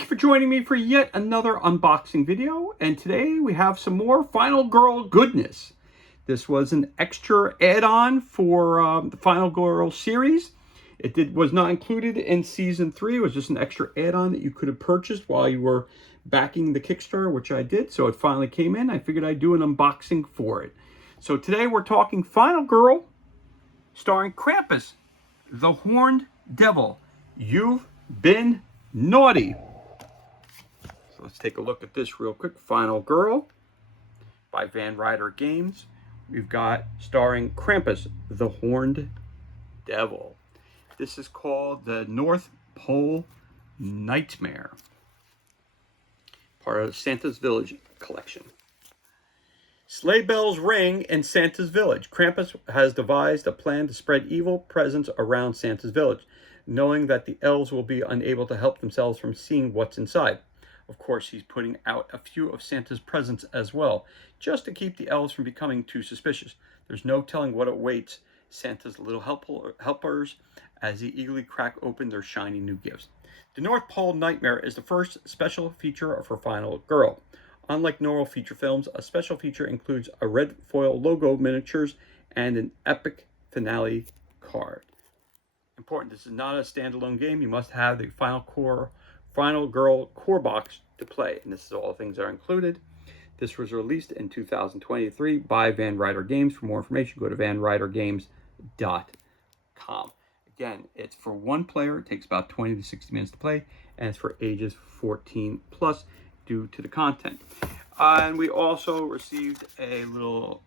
Thank you for joining me for yet another unboxing video, and today we have some more Final Girl goodness. This was an extra add-on for the Final Girl series. It was not included in Season 3. It was just an extra add-on that you could have purchased while you were backing the Kickstarter, which I did. So it finally came in. I figured I'd do an unboxing for it. So today we're talking Final Girl, starring Krampus, the Horned Devil. You've been naughty. So let's take a look at this real quick. Final Girl by Van Ryder Games. We've got starring Krampus, the Horned Devil. This is called the North Pole Nightmare, part of Santa's Village collection. Sleigh bells ring in Santa's village. Krampus has devised a plan to spread evil presence around Santa's village, knowing that the elves will be unable to help themselves from seeing what's inside. Of course, he's putting out a few of Santa's presents as well, just to keep the elves from becoming too suspicious. There's no telling what awaits Santa's little helpers as they eagerly crack open their shiny new gifts. The North Pole Nightmare is the first special feature for Final Girl. Unlike normal feature films, a special feature includes a red foil logo miniatures and an epic finale card. Important, this is not a standalone game. You must have the Final Girl core box to play, and this is all the things that are included. This was released in 2023 by Van Ryder Games. For more information, go to vanrydergames.com. Again, it's for one player. It takes about 20 to 60 minutes to play, and it's for ages 14 plus due to the content. And we also received a little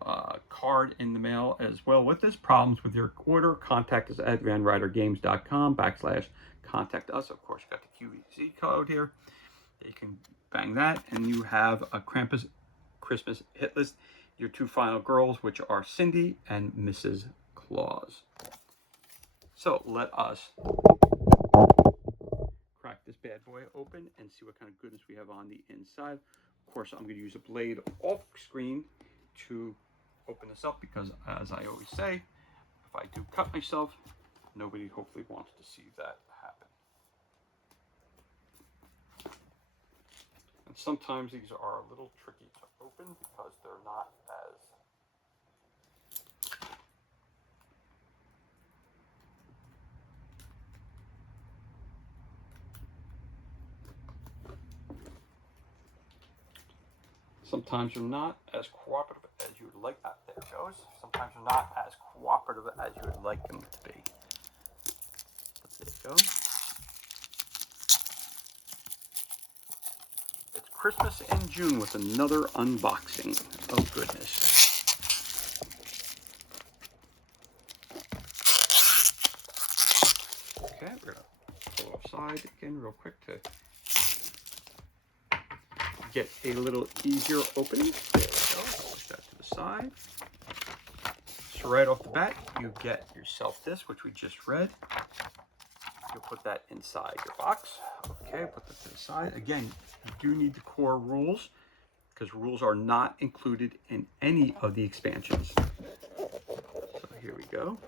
card in the mail as well with this. Problems with your order, contact us at vanrydergames.com/contact us. Of course, you got the QVC code here. You can bang that, and you have a Krampus Christmas hit list. Your two final girls, which are Cindy and Mrs. Claus. So let us crack this bad boy open and see what kind of goodness we have on the inside. Of course, I'm going to use a blade off screen to open this up because, as I always say, if I do cut myself, nobody hopefully wants to see that happen. And sometimes these are a little tricky to open because they're not as sometimes they're not as cooperative as you would like. There it goes. Sometimes they're not as cooperative as you would like them to be. But there you go. It's Christmas in June with another unboxing. Oh goodness. Okay, we're gonna pull offside again real quick to get a little easier opening. There we go. Push that to the side. So right off the bat, you get yourself this, which we just read. You'll put that inside your box. Okay, put that to the side. Again, you do need the core rules because rules are not included in any of the expansions. So here we go.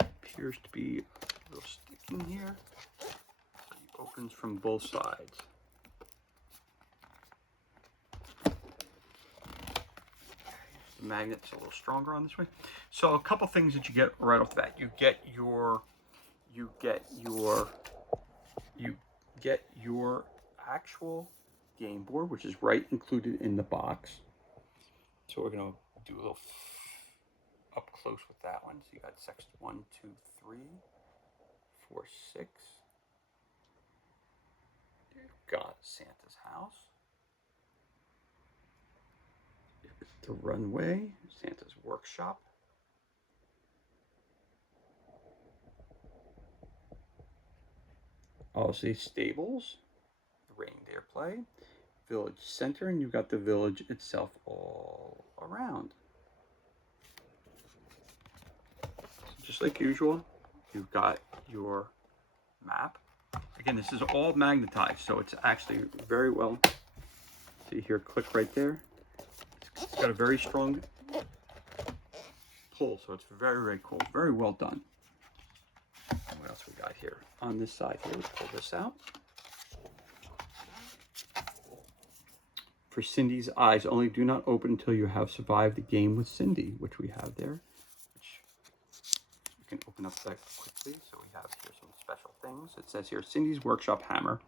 Appears to be a little stick in here. So it opens from both sides. The magnet's a little stronger on this way. So a couple things that you get right off the bat. You get your actual game board, which is right included in the box. So we're gonna do a little up close with that one. So you got sections 1, 2, 3, 4, 6. You've got Santa's house. The runway, Santa's workshop. Obviously stables, reindeer play, village center, and you've got the village itself all around. Just like usual, you've got your map. Again, this is all magnetized, so it's actually very well. See here, click right there. It's got a very strong pull, so it's very, very cool. Very well done. And what else we got here? On this side here, let's pull this out. For Cindy's eyes only, do not open until you have survived the game with Cindy, which we have there. Which you can open up that quickly. So we have here some special things. It says here, Cindy's Workshop Hammer.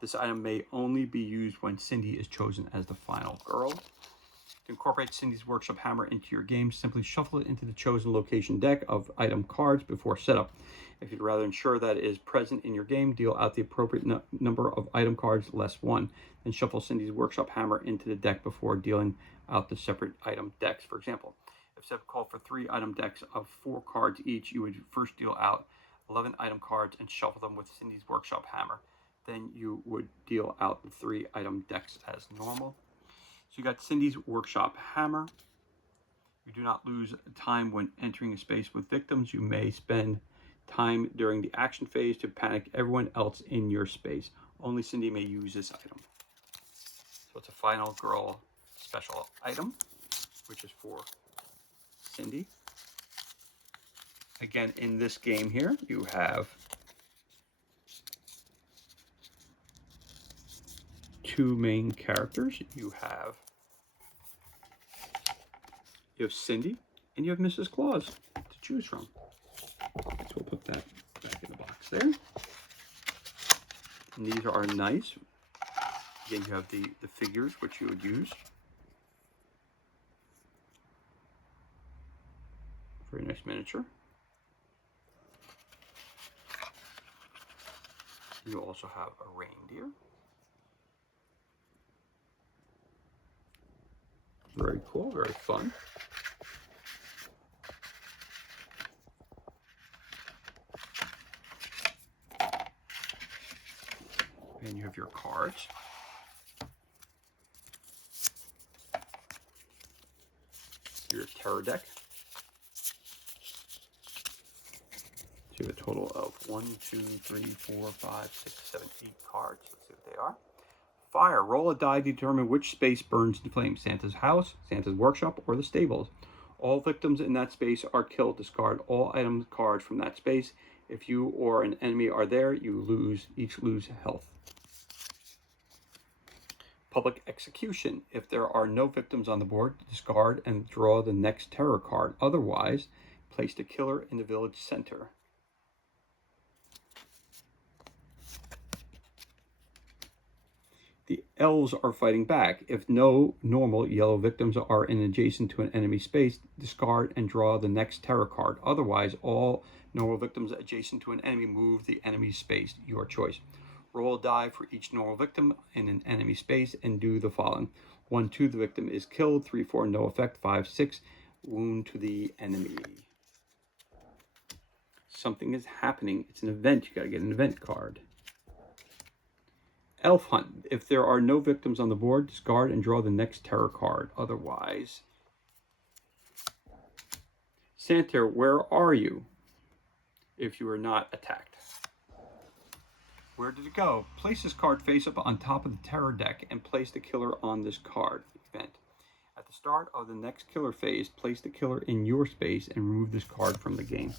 This item may only be used when Cindy is chosen as the final girl. To incorporate Cindy's Workshop Hammer into your game, simply shuffle it into the chosen location deck of item cards before setup. If you'd rather ensure that it is present in your game, deal out the appropriate number of item cards less 1. Then shuffle Cindy's Workshop Hammer into the deck before dealing out the separate item decks. For example, if set called for 3 item decks of 4 cards each, you would first deal out 11 item cards and shuffle them with Cindy's Workshop Hammer. Then you would deal out the 3 item decks as normal. So you got Cindy's Workshop Hammer. You do not lose time when entering a space with victims. You may spend time during the action phase to panic everyone else in your space. Only Cindy may use this item. So it's a final girl special item, which is for Cindy. Again, in this game here, you have 2 main characters. You have Cindy and you have Mrs. Claus to choose from. So we'll put that back in the box there. And these are nice. Again, you have the figures which you would use. Very nice miniature. You also have a reindeer. Very cool, very fun. And you have your cards. Your terror deck. So you have a total of 1, 2, 3, 4, 5, 6, 7, 8 cards. Let's see what they are. Fire. Roll a die to determine which space burns in flames. Santa's house, Santa's workshop, or the stables. All victims in that space are killed. Discard all item cards from that space. If you or an enemy are there, you each lose health. Public execution. If there are no victims on the board, discard and draw the next terror card. Otherwise, place the killer in the village center. The elves are fighting back. If no normal yellow victims are adjacent to an enemy space, discard and draw the next terror card. Otherwise, all normal victims adjacent to an enemy move the enemy space. Your choice. Roll a die for each normal victim in an enemy space and do the following. 1, 2, the victim is killed. 3, 4, no effect. 5, 6, wound to the enemy. Something is happening. It's an event. You got to get an event card. Elf hunt. If there are no victims on the board, discard and draw the next terror card. Otherwise, Santa, where are you? If you are not attacked. Where did it go? Place this card face up on top of the terror deck and place the killer on this card. Event. At the start of the next killer phase, place the killer in your space and remove this card from the game.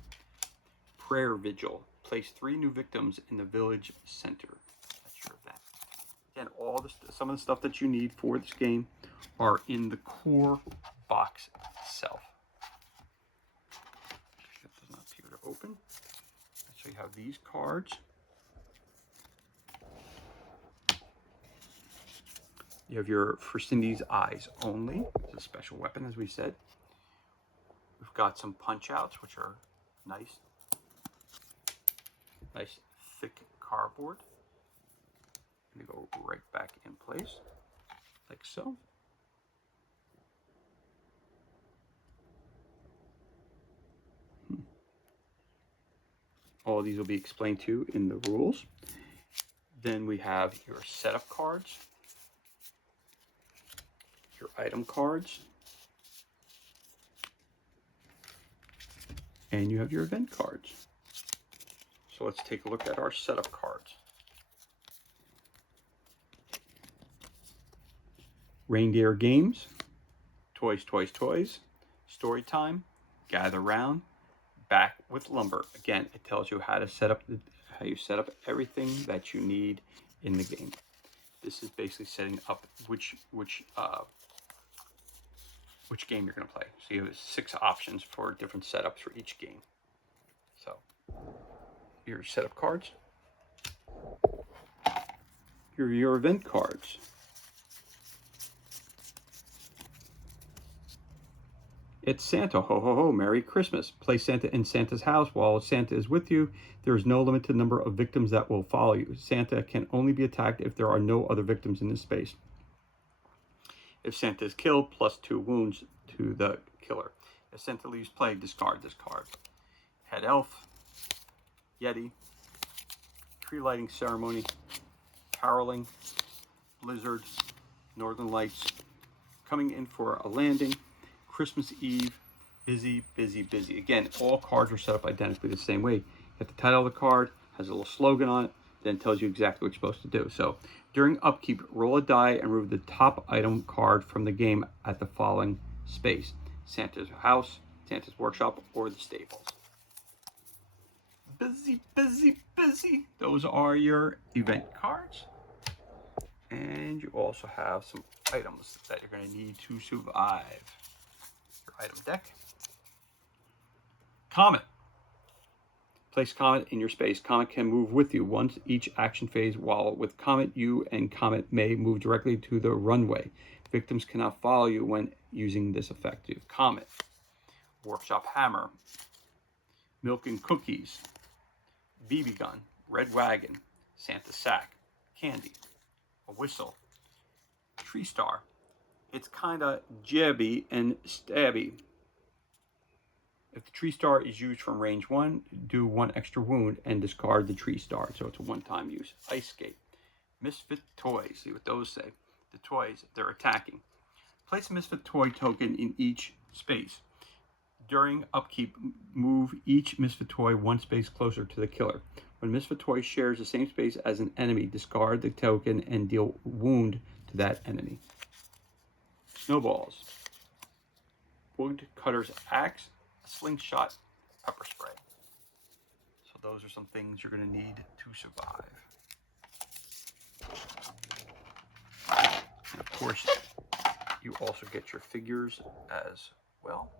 Prayer vigil. Place 3 new victims in the village center. That's your event. Again, some of the stuff that you need for this game are in the core box itself. That does not appear to open. So you have these cards. You have your For Cindy's Eyes Only. It's a special weapon, as we said. We've got some punch outs, which are nice. Nice thick cardboard. They go right back in place, like so. All of these will be explained to you in the rules. Then we have your setup cards, your item cards, and you have your event cards. So let's take a look at our setup cards. Reindeer games, toys, toys, toys, story time, gather round, back with lumber. Again, it tells you how to set up how you set up everything that you need in the game. This is basically setting up which game you're going to play. So you have 6 options for different setups for each game. So your setup cards, your event cards. It's Santa, ho ho ho, Merry Christmas. Play Santa in Santa's house. While Santa is with you, there is no limit to the number of victims that will follow you. Santa can only be attacked if there are no other victims in this space. If Santa is killed, +2 wounds to the killer. If Santa leaves play, discard this card. Head Elf, Yeti, Tree Lighting Ceremony, Caroling, Blizzard, Northern Lights, Coming in for a Landing, Christmas Eve, Busy, Busy, Busy. Again, all cards are set up identically the same way. You get the title of the card, has a little slogan on it, then tells you exactly what you're supposed to do. So, during upkeep, roll a die and remove the top item card from the game at the following space: Santa's house, Santa's workshop, or the stables. Busy, busy, busy. Those are your event cards. And you also have some items that you're going to need to survive. Your item deck. Comet. Place Comet in your space. Comet can move with you once each action phase. While with Comet, you and Comet may move directly to the runway. Victims cannot follow you when using this effect. You have Comet, Workshop Hammer, Milk and Cookies, BB Gun, Red Wagon, Santa Sack, Candy, a Whistle, Tree Star. It's kind of jabby and stabby. If the Tree Star is used from range 1, do 1 extra wound and discard the Tree Star. So it's a one-time use. Ice Skate. Misfit Toys. See what those say. The toys, they're attacking. Place a Misfit Toy token in each space. During upkeep, move each Misfit Toy 1 space closer to the killer. When Misfit Toy shares the same space as an enemy, discard the token and deal wound to that enemy. Snowballs. Woodcutter's Axe, Slingshot, Pepper Spray. So those are some things you're going to need to survive. And of course, you also get your figures as well.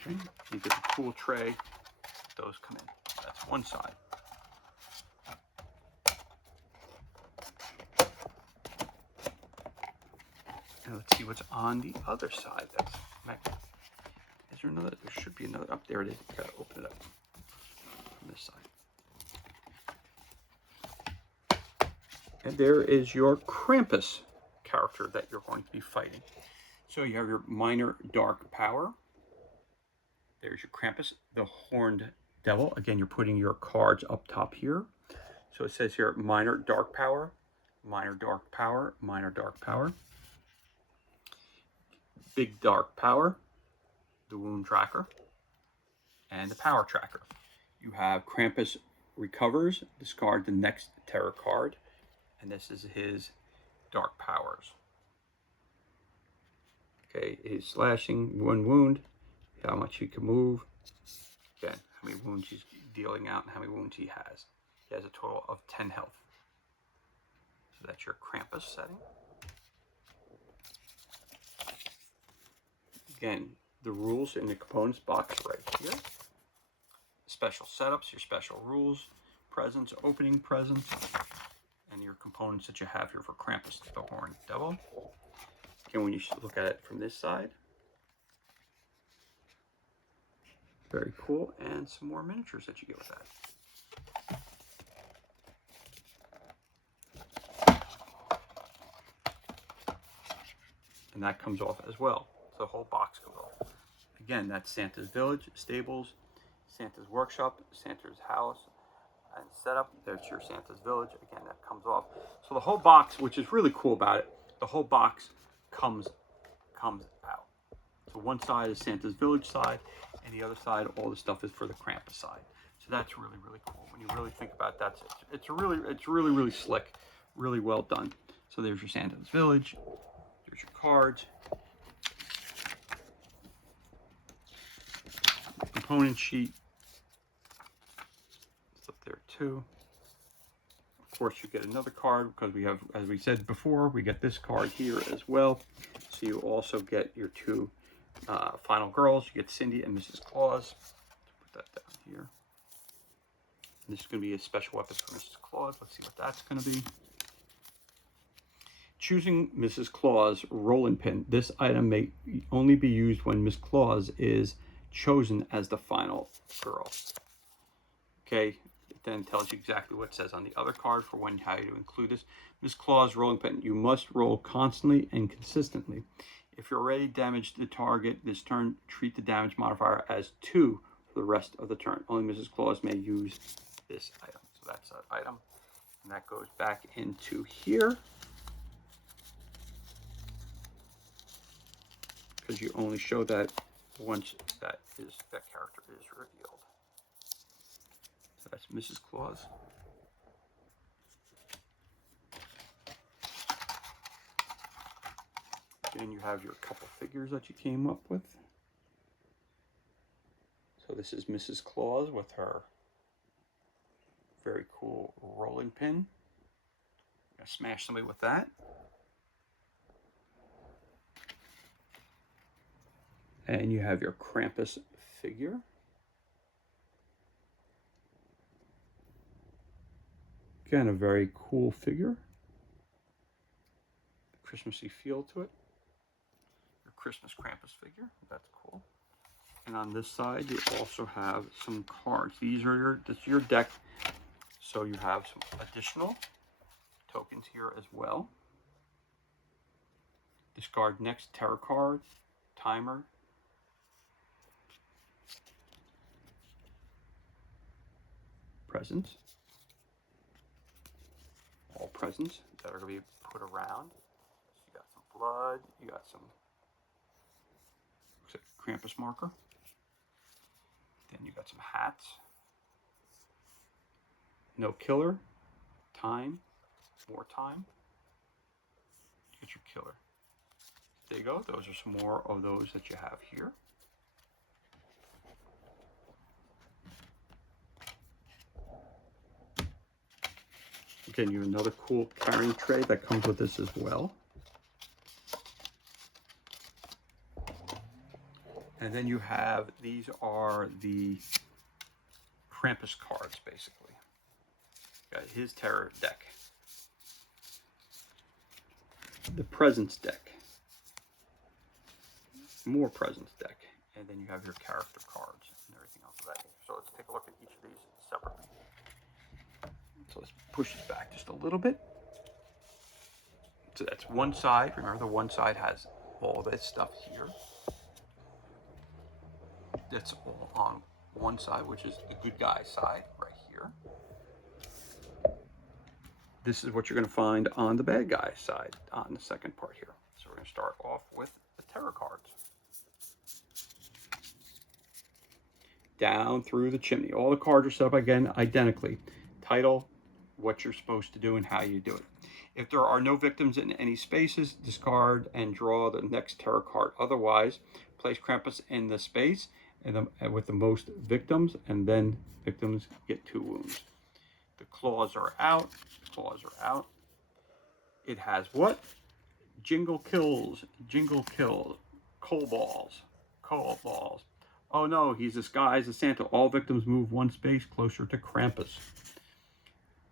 Okay, you get the pool tray. Those come in. That's one side. And let's see what's on the other side. Is there another? There should be another up there. You gotta open it up from this side. And there is your Krampus character that you're going to be fighting. So you have your minor dark power. There's your Krampus, the Horned Devil. Again, you're putting your cards up top here. So it says here minor dark power, minor dark power, minor dark power. Big dark power, the wound tracker, and the power tracker. You have Krampus recovers, discard the next terror card, and this is his dark powers. Okay, he's slashing 1 wound, how much he can move, again, how many wounds he's dealing out, and how many wounds he has. He has a total of 10 health. So that's your Krampus setting. Again, the rules in the components box right here. Special setups, your special rules, presents, opening presents, and your components that you have here for Krampus, the Horned Devil. Again, when you look at it from this side, very cool, and some more miniatures that you get with that. And that comes off as well. The whole box comes off. Again, that's Santa's Village, Stables, Santa's Workshop, Santa's House, and Setup. There's your Santa's Village. Again, that comes off. So the whole box, which is really cool about it, the whole box comes out. So one side is Santa's Village side, and the other side, all the stuff is for the Krampus side. So that's really, really cool. When you really think about that, it's really slick, really well done. So there's your Santa's Village. There's your cards. component sheet. It's up there too. Of course, you get another card because we have, as we said before, we get this card here as well. So you also get your two final girls. You get Cindy and Mrs. Claus. Put that down here. And this is going to be a special weapon for Mrs. Claus. Let's see what that's going to be. Choosing Mrs. Claus rolling pin. This item may only be used when Miss Claus is chosen as the final girl. Okay, it then tells you exactly what it says on the other card for when how to include this. Miss Claus rolling pin. You must roll constantly and consistently. If you're already damaged the target this turn, treat the damage modifier as 2 for the rest of the turn. Only Mrs. Claus may use this item. So that's an item. And that goes back into here. Because you only show that once that character is revealed. So that's Mrs. Claus. Then you have your couple figures that you came up with. So this is Mrs. Claus with her very cool rolling pin. Gonna smash somebody with that. And you have your Krampus figure. Again, a very cool figure. Christmassy feel to it. Your Christmas Krampus figure, that's cool. And on this side, you also have some cards. This is your deck. So you have some additional tokens here as well. Discard next tarot card, timer. Presents. All presents that are going to be put around. So you got some blood, you got some Krampus marker. Then you got some hats. No killer. Time. More time. Get your killer. There you go. Those are some more of those that you have here. Again, you have another cool carrying tray that comes with this as well. And then you have, these are the Krampus cards, basically. Got his terror deck. The presents deck. More presents deck. And then you have your character cards and everything else of that nature. So let's take a look at each of these separately. So let's push this back just a little bit. So that's one side. Remember, the one side has all this stuff here. That's all on one side, which is the good guy side right here. This is what you're going to find on the bad guy side on the second part here. So we're going to start off with the tarot cards. Down through the chimney. All the cards are set up again identically. Title, what you're supposed to do, and how you do it. If there are no victims in any spaces, discard and draw the next tarot card. Otherwise, place Krampus in the space and with the most victims, and then victims get 2 wounds. The claws are out. Claws are out. It has what? Jingle kills. Jingle kills. Coal balls. Coal balls. Oh no, he's disguised as Santa. All victims move 1 space closer to Krampus.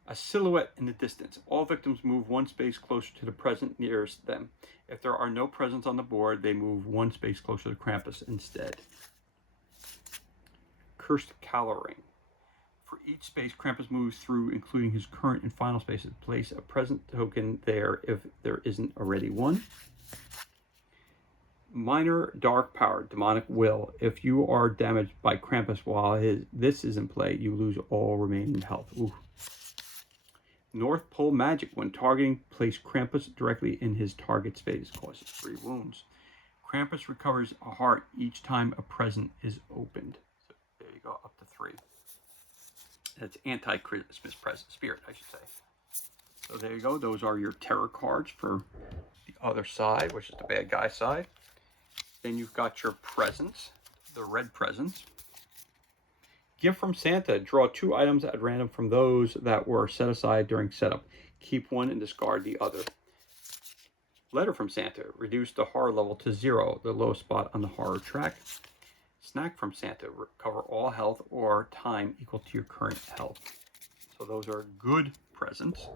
A silhouette in the distance. All victims move 1 space closer to the present nearest them. If there are no presents on the board, they move 1 space closer to Krampus instead. Cursed coloring. For each space Krampus moves through, including his current and final spaces, place a present token there if there isn't already one. Minor dark power, demonic will. If you are damaged by Krampus while this is in play, you lose all remaining health. Ooh. North Pole magic. When targeting, place Krampus directly in his target space. Causes 3 wounds. Krampus recovers a heart each time a present is opened. So there you go, up to 3. That's anti-Christmas present spirit, I should say. So there you go. Those are your terror cards for the other side, which is the bad guy side. Then you've got your presents, the red presents. Gift from Santa. Draw 2 items at random from those that were set aside during setup. Keep one and discard the other. Letter from Santa. Reduce the horror level to 0, the lowest spot on the horror track. Snack from Santa. Recover all health or time equal to your current health. So those are good presents.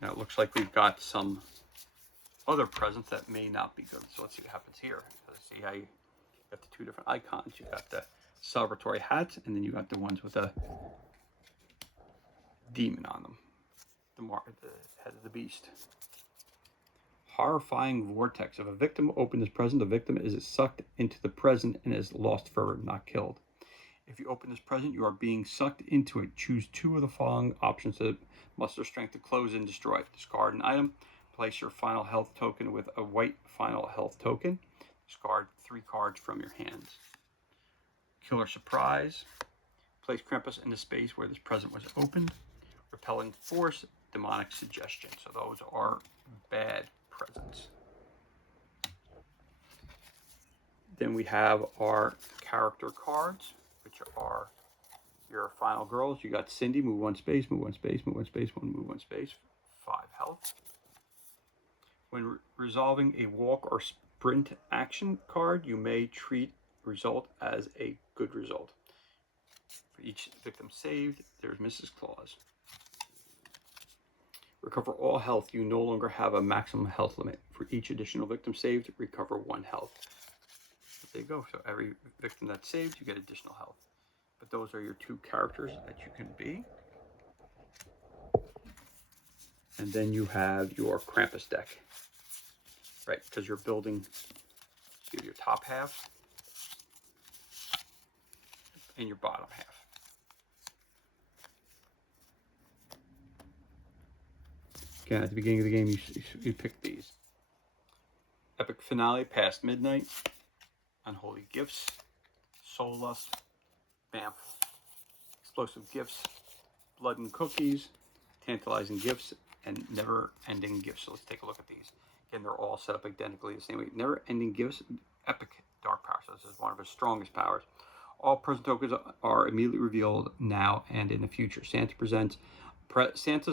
Now it looks like we've got some other presents that may not be good. So let's see what happens here. Let's see how you got the 2 different icons. You got the celebratory hats, and then you got the ones with a demon on them. The head of the beast. Horrifying vortex. If a victim opens this present, the victim is sucked into the present and is lost forever, not killed. If you open this present, you are being sucked into it. Choose 2 of the following options to muster strength to close and destroy it. Discard an item. Place your final health token with a white final health token. Discard 3 cards from your hands. Killer surprise. Place Krampus in the space where this present was opened. Repelling force. Demonic suggestion. So those are bad presents. Then we have our character cards, which are your final girls. You got Cindy, move 1 space, move 1 space, move 1 space, move 1 space, 5 health. When resolving a walk or sprint action card, you may treat result as a good result. For each victim saved, there's Mrs. Claus. Recover all health. You no longer have a maximum health limit. For each additional victim saved, recover 1 health. There you go. So every victim that's saved, you get additional health. But those are your 2 characters that you can be. And then you have your Krampus deck. Right, because you're building your top half and your bottom half. Again, at the beginning of the game, you pick these. Epic Finale, Past Midnight, Unholy Gifts, Soul Lust, Bamf, Explosive Gifts, Blood and Cookies, Tantalizing Gifts, and Never Ending Gifts. So let's take a look at these. Again, they're all set up identically the same way. Never Ending Gifts, Epic Dark Power. So this is one of his strongest powers. All present tokens are immediately revealed now and in the future. Santa's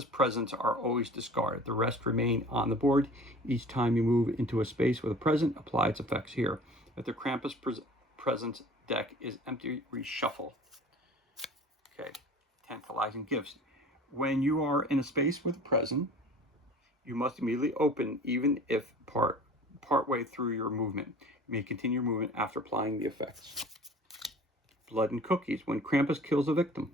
presents are always discarded. The rest remain on the board. Each time you move into a space with a present, apply its effects here. If the Krampus presents deck is empty, reshuffle. Okay, Tantalizing Gifts. When you are in a space with a present, you must immediately open, even if partway through your movement. You may continue your movement after applying the effects. Blood and Cookies. When Krampus kills a victim.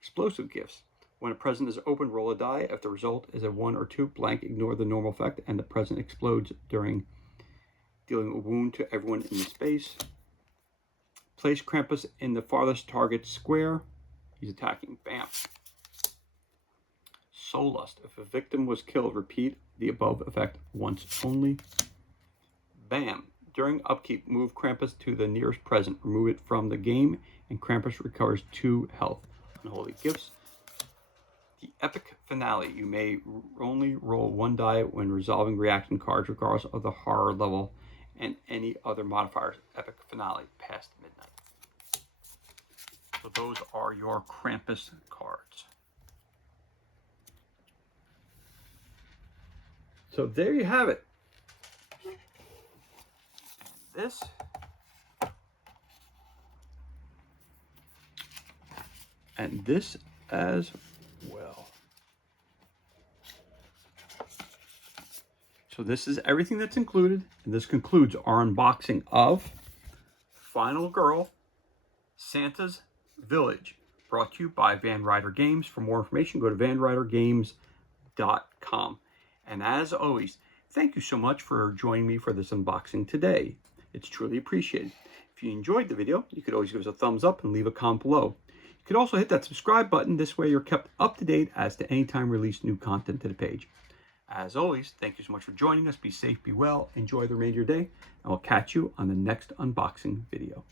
Explosive Gifts. When a present is opened, roll a die. If the result is a 1 or 2, blank, ignore the normal effect, and the present explodes during dealing a wound to everyone in the space. Place Krampus in the farthest target square. He's attacking. Bam. Soul Lust. If a victim was killed, repeat the above effect once only. Bam. During upkeep, move Krampus to the nearest present. Remove it from the game, and Krampus recovers 2 health. Unholy Gifts. The Epic Finale. You may only roll 1 die when resolving reaction cards, regardless of the horror level and any other modifiers. Epic Finale, Past Midnight. So those are your Krampus cards. So there you have it. And this and this as well. So this is everything that's included, and this concludes our unboxing of Final Girl Santa's Village, brought to you by Van Ryder Games. For more information, go to vanrydergames.com. And as always, thank you so much for joining me for this unboxing today. It's truly appreciated. If you enjoyed the video, you could always give us a thumbs up and leave a comment below. You could also hit that subscribe button. This way you're kept up to date as to any time we release new content to the page. As always, thank you so much for joining us. Be safe, be well, enjoy the remainder of your day, and we'll catch you on the next unboxing video.